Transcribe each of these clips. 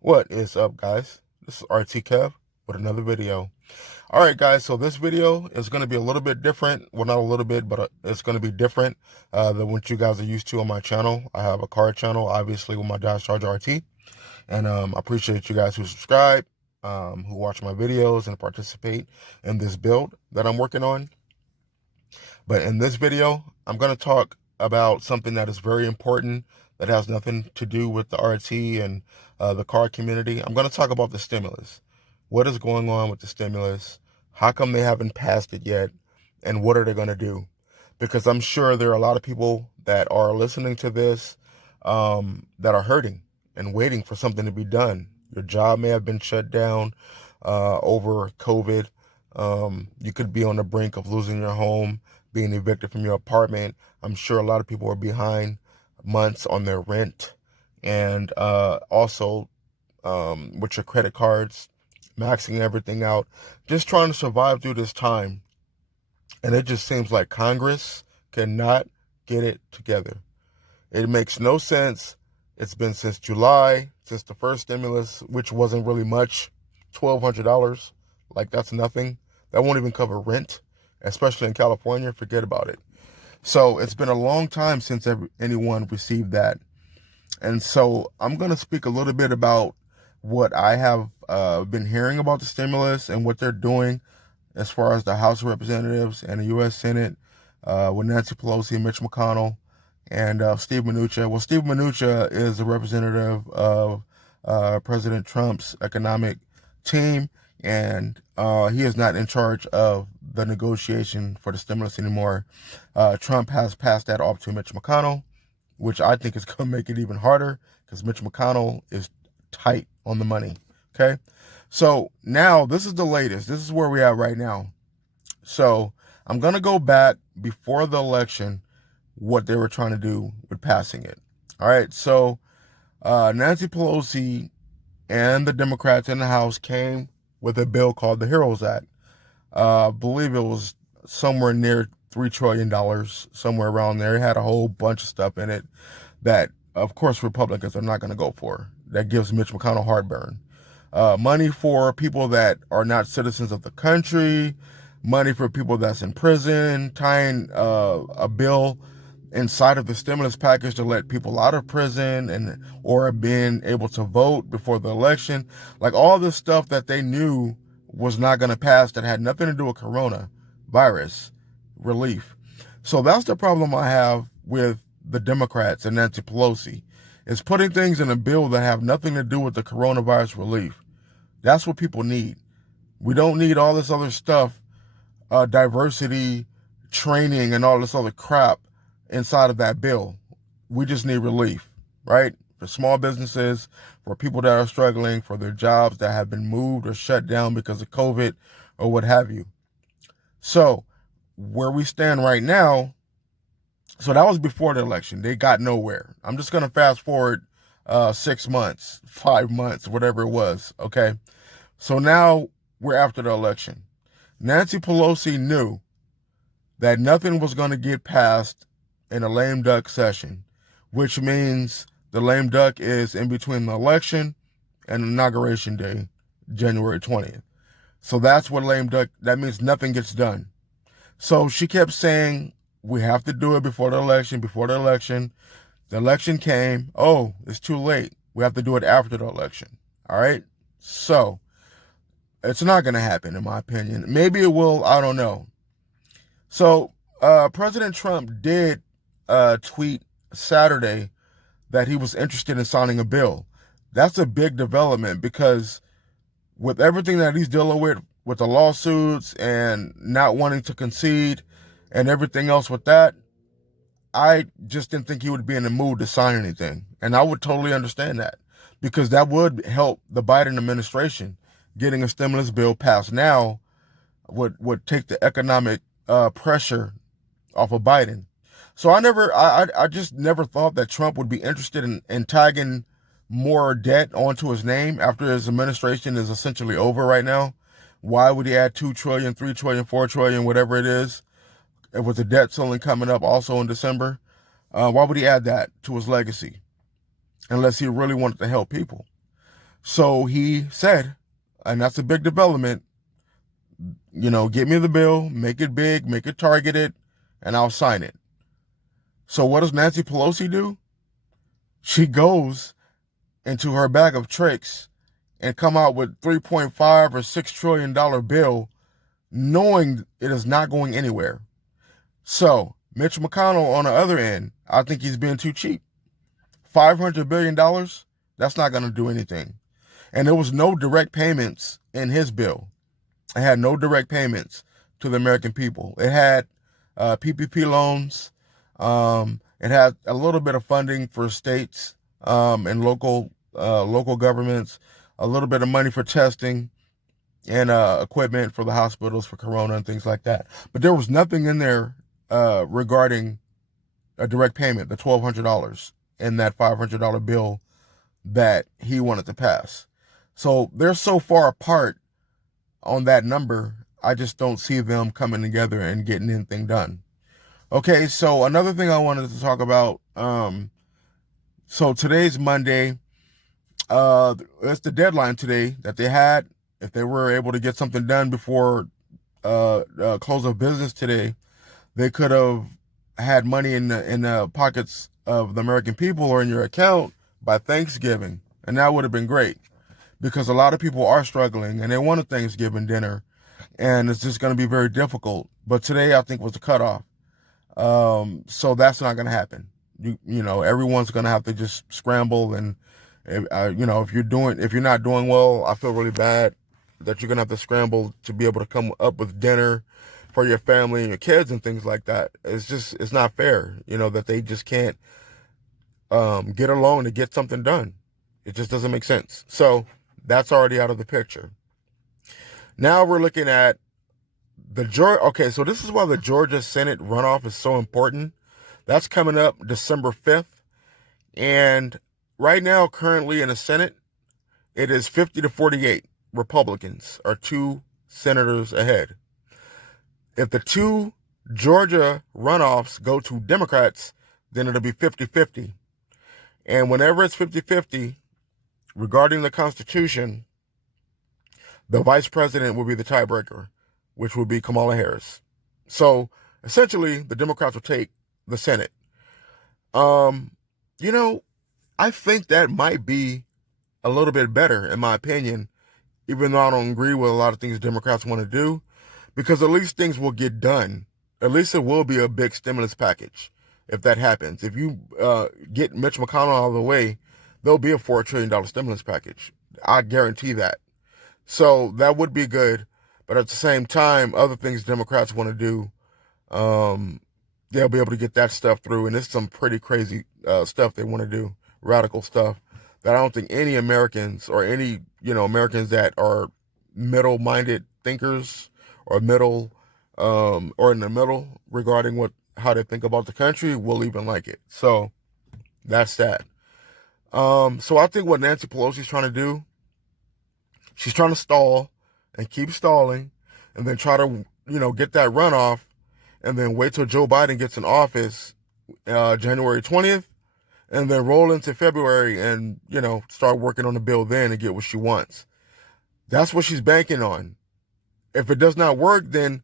What is up, guys? This is RT Kev with another video. All right, guys, so this video is going to be a little bit different. Well, not a little bit, but it's going to be different than what you guys are used to on my channel. I have a car channel, obviously, with my Dodge Charger RT. And I appreciate you guys who subscribe, who watch my videos and participate in this build that I'm working on. But in this video, I'm going to talk about something that is very important that has nothing to do with the RT and the car community. I'm going to talk about the stimulus. What is going on with the stimulus? How come they haven't passed it yet? And what are they going to do? Because I'm sure there are a lot of people that are listening to this that are hurting and waiting for something to be done. Your job may have been shut down over COVID. You could be on the brink of losing your home, being evicted from your apartment. I'm sure a lot of people are behind months on their rent, and also with your credit cards, maxing everything out, just trying to survive through this time. And it just seems like Congress cannot get it together. It makes no sense. It's been since July, since the first stimulus, which wasn't really much, $1,200. Like, that's nothing. That won't even cover rent, especially in California. Forget about it. So it's been a long time since anyone received that. And so I'm going to speak a little bit about what I have been hearing about the stimulus and what they're doing as far as the House of Representatives and the U.S. Senate with Nancy Pelosi, Mitch McConnell, and Steve Mnuchin. Well, Steve Mnuchin is a representative of President Trump's economic team, and he is not in charge of the negotiation for the stimulus anymore. Trump has passed that off to Mitch McConnell, which I think is going to make it even harder because Mitch McConnell is tight on the money. Okay, so now this is the latest. This is where we are right now. So I'm going to go back before the election, what they were trying to do with passing it. All right, so Nancy Pelosi and the Democrats in the House came with a bill called the HEROES Act. I believe it was somewhere near $3 trillion, somewhere around there. It had a whole bunch of stuff in it that, of course, Republicans are not going to go for. That gives Mitch McConnell heartburn. Money for people that are not citizens of the country, money for people that's in prison, tying a bill inside of the stimulus package to let people out of prison and or being able to vote before the election. Like, all this stuff that they knew was not going to pass that had nothing to do with coronavirus relief. So that's the problem I have with the Democrats and Nancy Pelosi, is putting things in a bill that have nothing to do with the coronavirus relief. That's what people need. We don't need all this other stuff, diversity, training, and all this other crap inside of that bill. We just need relief, right? For small businesses, for people that are struggling, for their jobs that have been moved or shut down because of COVID or what have you. So where we stand right now, so that was before the election. They got nowhere. I'm just going to fast forward 6 months, 5 months, whatever it was, okay? So now we're after the election. Nancy Pelosi knew that nothing was going to get passed in a lame duck session, which means the lame duck is in between the election and inauguration day, January 20th. So that's what lame duck, that means nothing gets done. So she kept saying, we have to do it before the election, before the election. The election came. Oh, it's too late. We have to do it after the election. All right? So it's not going to happen, in my opinion. Maybe it will. I don't know. So President Trump did tweet Saturday that he was interested in signing a bill. That's a big development, because with everything that he's dealing with the lawsuits and not wanting to concede and everything else with that, I just didn't think he would be in the mood to sign anything. And I would totally understand that, because that would help the Biden administration. Getting a stimulus bill passed now would take the economic pressure off of Biden. So I just never thought that Trump would be interested in tagging more debt onto his name after his administration is essentially over right now. Why would he add 2 trillion, 3 trillion, 4 trillion, whatever it is, with the debt ceiling coming up also in December? Why would he add that to his legacy unless he really wanted to help people? So he said, and that's a big development, get me the bill, make it big, make it targeted, and I'll sign it. So what does Nancy Pelosi do? She goes into her bag of tricks and come out with $3.5 or $6 trillion bill, knowing it is not going anywhere. So Mitch McConnell on the other end, I think he's being too cheap. $500 billion, that's not going to do anything. And there was no direct payments in his bill. It had no direct payments to the American people. It had PPP loans. It had a little bit of funding for states and local governments, a little bit of money for testing and equipment for the hospitals for corona and things like that. But there was nothing in there regarding a direct payment, the $1,200 in that $500 bill that he wanted to pass. So they're so far apart on that number, I just don't see them coming together and getting anything done. Okay, so another thing I wanted to talk about, so today's Monday, that's the deadline today that they had. If they were able to get something done before close of business today, they could have had money in the pockets of the American people or in your account by Thanksgiving, and that would have been great, because a lot of people are struggling and they want a Thanksgiving dinner, and it's just going to be very difficult. But today, I think, was the cutoff. So that's not going to happen. Everyone's going to have to just scramble, and if you're not doing well, I feel really bad that you're going to have to scramble to be able to come up with dinner for your family and your kids and things like that. It's not fair, that they just can't get along to get something done. It just doesn't make sense. So that's already out of the picture. Now we're looking at the Georgia. Okay, so this is why the Georgia Senate runoff is so important. That's coming up December 5th. And right now, currently in the Senate, it is 50-48. Republicans are 2 senators ahead. If the 2 Georgia runoffs go to Democrats, then it'll be 50-50. And whenever it's 50-50, regarding the Constitution, the vice president will be the tiebreaker, which will be Kamala Harris. So essentially, the Democrats will take the Senate. I think that might be a little bit better, in my opinion, even though I don't agree with a lot of things Democrats want to do, because at least things will get done. At least it will be a big stimulus package if that happens. If you get Mitch McConnell out of the way, there'll be a $4 trillion stimulus package. I guarantee that. So that would be good. But at the same time, other things Democrats want to do, they'll be able to get that stuff through. And it's some pretty crazy stuff they want to do, radical stuff that I don't think any Americans or any, Americans that are middle-minded thinkers or middle or in the middle regarding how they think about the country will even like it. So that's that. So I think what Nancy Pelosi is trying to do, she's trying to stall and keep stalling, and then try to, get that runoff, and then wait till Joe Biden gets in office January 20th, and then roll into February and, start working on the bill then and get what she wants. That's what she's banking on. If it does not work, then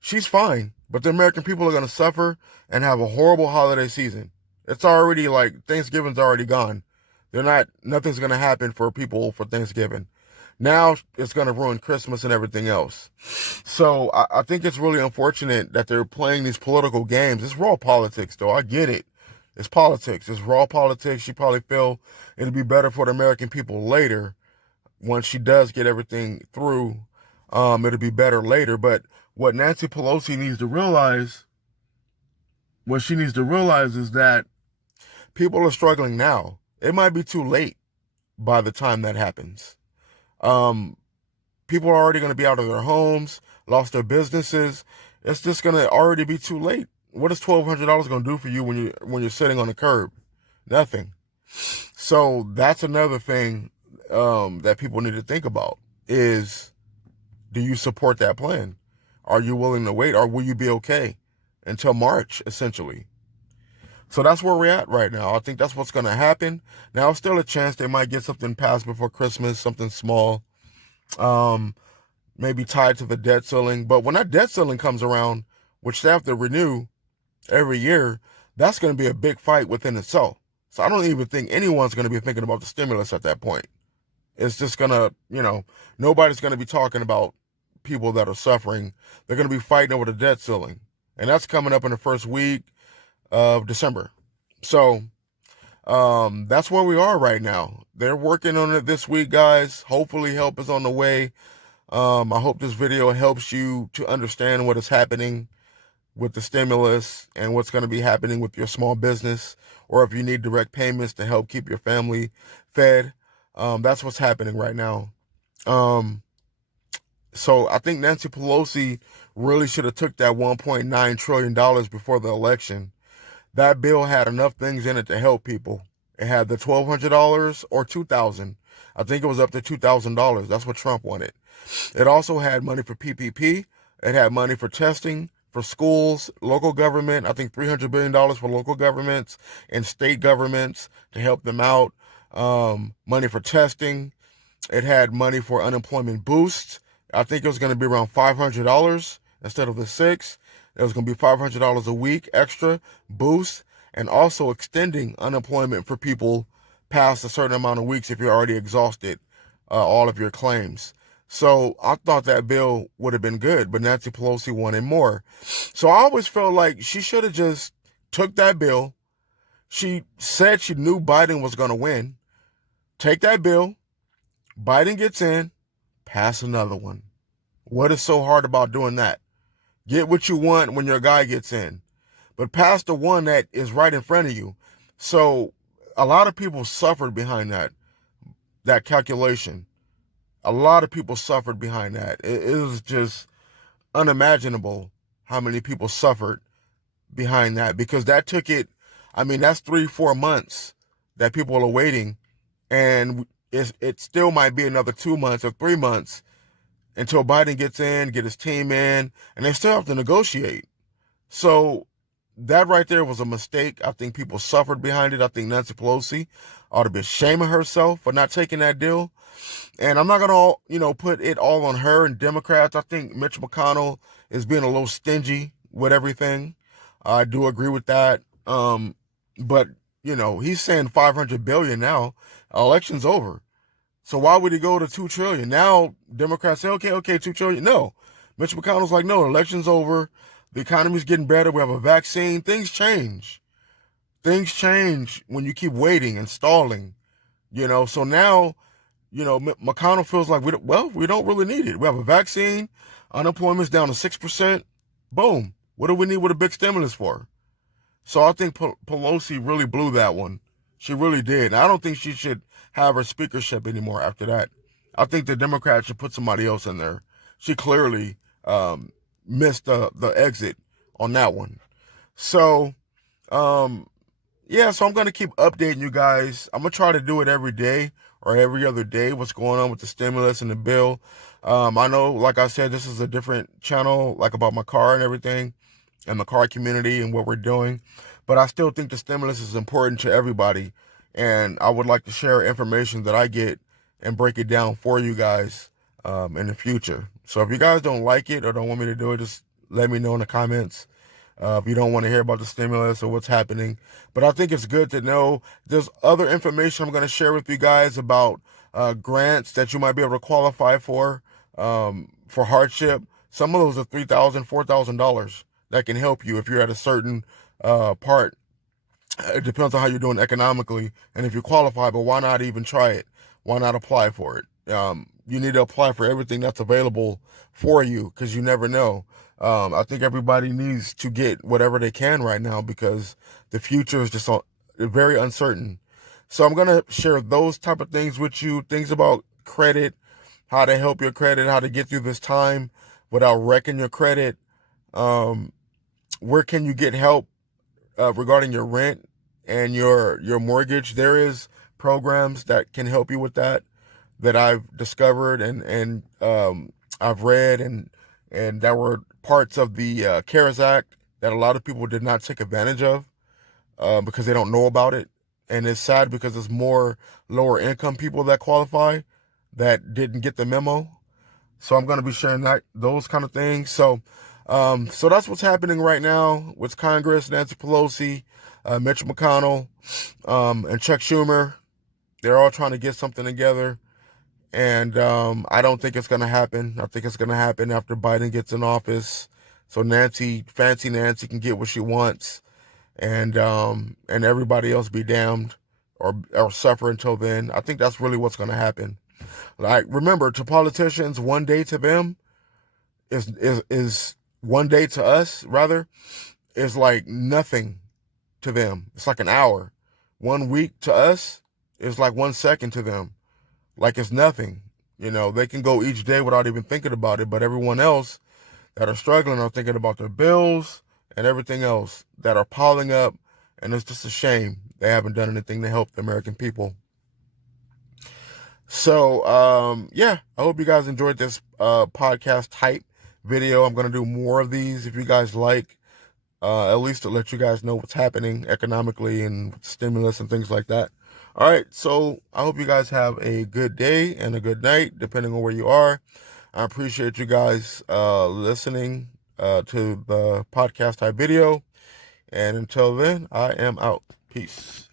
she's fine. But the American people are going to suffer and have a horrible holiday season. It's already Thanksgiving's already gone. Nothing's going to happen for people for Thanksgiving. Now it's going to ruin Christmas and everything else. So I think it's really unfortunate that they're playing these political games. It's raw politics, though. I get it. It's politics. It's raw politics. She probably feel it'll be better for the American people later. Once she does get everything through, it'll be better later. But what Nancy Pelosi needs to realize, is that people are struggling now. It might be too late by the time that happens. People are already going to be out of their homes, lost their businesses. It's just going to already be too late. What is $1,200 going to do for you when you're sitting on the curb? Nothing. So that's another thing that people need to think about is, do you support that plan? Are you willing to wait, or will you be okay until March, essentially? So that's where we're at right now. I think that's what's going to happen. Now, still a chance they might get something passed before Christmas, something small, maybe tied to the debt ceiling. But when that debt ceiling comes around, which they have to renew every year, that's going to be a big fight within itself. So I don't even think anyone's going to be thinking about the stimulus at that point. It's just going to, nobody's going to be talking about people that are suffering. They're going to be fighting over the debt ceiling. And that's coming up in the first week of December. So that's where we are right now. They're working on it this week, guys. Hopefully help is on the way. I hope this video helps you to understand what is happening with the stimulus and what's going to be happening with your small business, or if you need direct payments to help keep your family fed. That's what's happening right now. So I think Nancy Pelosi really should have took that $1.9 trillion before the election. That bill had enough things in it to help people. It had the $1,200 or $2,000. I think it was up to $2,000. That's what Trump wanted. It also had money for PPP. It had money for testing, for schools, local government. I think $300 billion for local governments and state governments to help them out. Money for testing. It had money for unemployment boosts. I think it was going to be around $500 instead of the $600. It was going to be $500 a week extra boost, and also extending unemployment for people past a certain amount of weeks if you're already exhausted all of your claims. So I thought that bill would have been good, but Nancy Pelosi wanted more. So I always felt like she should have just took that bill. She said she knew Biden was going to win. Take that bill. Biden gets in. Pass another one. What is so hard about doing that? Get what you want when your guy gets in, but pass the one that is right in front of you. So a lot of people suffered behind that calculation. A lot of people suffered behind that. It was just unimaginable how many people suffered behind that, because that took it. I mean, that's 3-4 months that people are waiting, and it still might be another 2 months or 3 months until Biden gets in, get his team in, and they still have to negotiate. So that right there was a mistake. I think people suffered behind it. I think Nancy Pelosi ought to be ashamed of herself for not taking that deal. And I'm not going to, put it all on her and Democrats. I think Mitch McConnell is being a little stingy with everything. I do agree with that. But, he's saying $500 billion now. Election's over. So why would he go to $2 trillion? Now Democrats say, okay, $2 trillion. No, Mitch McConnell's like, no, election's over. The economy's getting better. We have a vaccine. Things change. Things change when you keep waiting and stalling, So now, McConnell feels like, we don't really need it. We have a vaccine. Unemployment's down to 6%. Boom. What do we need with a big stimulus for? So I think Pelosi really blew that one. She really did. And I don't think she should have her speakership anymore after that. I think the Democrats should put somebody else in there. She clearly missed the exit on that one. So, so I'm going to keep updating you guys. I'm going to try to do it every day or every other day, what's going on with the stimulus and the bill. I know, like I said, this is a different channel, like about my car and everything, and the car community and what we're doing. But I still think the stimulus is important to everybody. And I would like to share information that I get and break it down for you guys in the future. So if you guys don't like it or don't want me to do it, just let me know in the comments. If you don't want to hear about the stimulus or what's happening. But I think it's good to know there's other information I'm going to share with you guys about grants that you might be able to qualify for hardship. Some of those are $3,000, $4,000 that can help you if you're at a certain part. It depends on how you're doing economically and if you qualify, but why not even try it? Why not apply for it? You need to apply for everything that's available for you, because you never know. I think everybody needs to get whatever they can right now, because the future is just very uncertain. So I'm going to share those type of things with you, things about credit, how to help your credit, how to get through this time without wrecking your credit. Where can you get help regarding your rent and your mortgage? There is programs that can help you with that I've discovered and I've read and that were parts of the CARES Act that a lot of people did not take advantage of. because they don't know about it. And it's sad because it's more lower income people that qualify that didn't get the memo. So I'm going to be sharing those kind of things. So that's what's happening right now with Congress, Nancy Pelosi, Mitch McConnell, and Chuck Schumer. They're all trying to get something together. And I don't think it's going to happen. I think it's going to happen after Biden gets in office. So fancy Nancy can get what she wants. And everybody else be damned or suffer until then. I think that's really what's going to happen. Like, remember, to politicians, one day to them is 1 day to us, rather, is like nothing to them. It's like an hour. 1 week to us is like 1 second to them. Like it's nothing. They can go each day without even thinking about it, but everyone else that are struggling are thinking about their bills and everything else that are piling up, and it's just a shame they haven't done anything to help the American people. So, I hope you guys enjoyed this podcast type video. I'm going to do more of these if you guys like, at least to let you guys know what's happening economically and stimulus and things like that. All right, so I hope you guys have a good day and a good night, depending on where you are. I appreciate you guys listening to the podcast type video. And until then, I am out. Peace.